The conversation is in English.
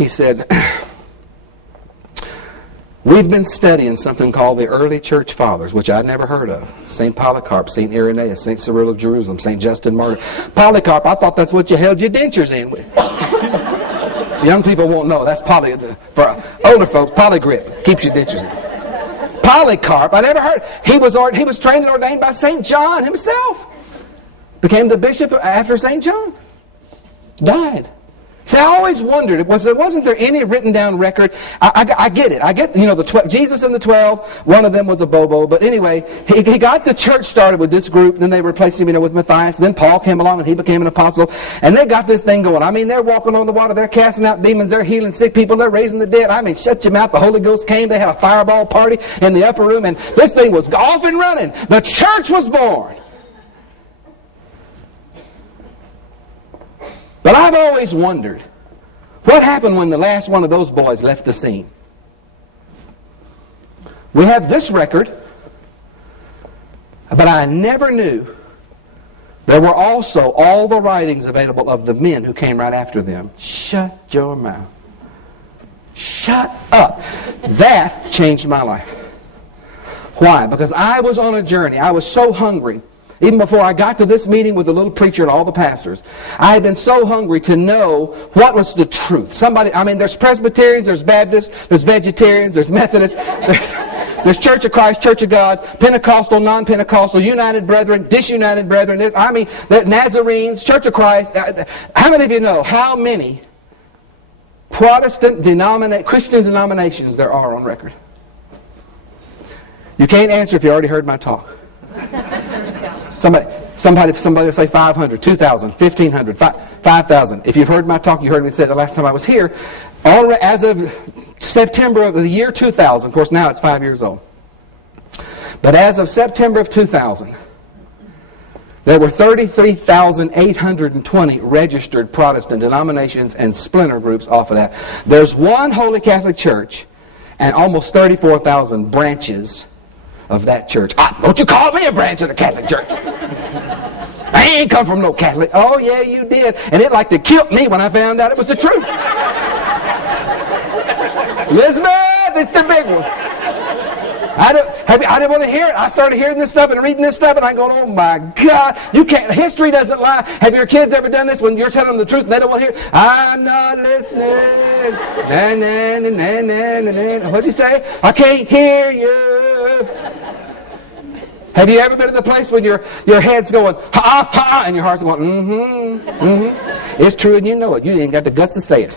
he said, we've been studying something called the early church fathers, which I'd never heard of. St. Polycarp, St. Irenaeus, St. Cyril of Jerusalem, St. Justin Martyr. Polycarp, I thought that's what you held your dentures in with. Young people won't know. That's for older folks, polygrip. Keeps your dentures in. Polycarp, I never heard. He was trained and ordained by St. John himself. Became the bishop after St. John. Died. See, I always wondered, wasn't there any written down record? I get it. I get, Jesus and the 12, one of them was a bobo. But anyway, he got the church started with this group, and then they replaced him, with Matthias. Then Paul came along, and he became an apostle. And they got this thing going. I mean, they're walking on the water. They're casting out demons. They're healing sick people. They're raising the dead. I mean, shut your mouth. The Holy Ghost came. They had a fireball party in the upper room, and this thing was off and running. The church was born. But I've always wondered, what happened when the last one of those boys left the scene? We have this record, but I never knew there were also all the writings available of the men who came right after them. Shut your mouth. Shut up. That changed my life. Why? Because I was on a journey. I was so hungry. Even before I got to this meeting with the little preacher and all the pastors, I had been so hungry to know what was the truth. There's Presbyterians, there's Baptists, there's Vegetarians, there's Methodists, there's Church of Christ, Church of God, Pentecostal, non-Pentecostal, United Brethren, Disunited Brethren, the Nazarenes, Church of Christ. How many of you know how many Protestant Christian denominations there are on record? You can't answer if you already heard my talk. Somebody will say 500, 2,000, 1,500, 5,000. If you've heard my talk, you heard me say it the last time I was here. As of September of the year 2000, of course now it's 5 years old. But as of September of 2000, there were 33,820 registered Protestant denominations and splinter groups off of that. There's one Holy Catholic Church and almost 34,000 branches of that church. Don't you call me a branch of the Catholic Church. I ain't come from no Catholic. Oh, yeah, you did. And it like to kill me when I found out it was the truth. Elizabeth, it's the big one. I didn't want to hear it. I started hearing this stuff and reading this stuff, and I go, oh my God, you can't. History doesn't lie. Have your kids ever done this when you're telling them the truth and they don't want to hear it? I'm not listening. What'd you say? I can't hear you. Have you ever been in the place when your head's going, ha, ha, and your heart's going, It's true and you know it. You ain't got the guts to say it.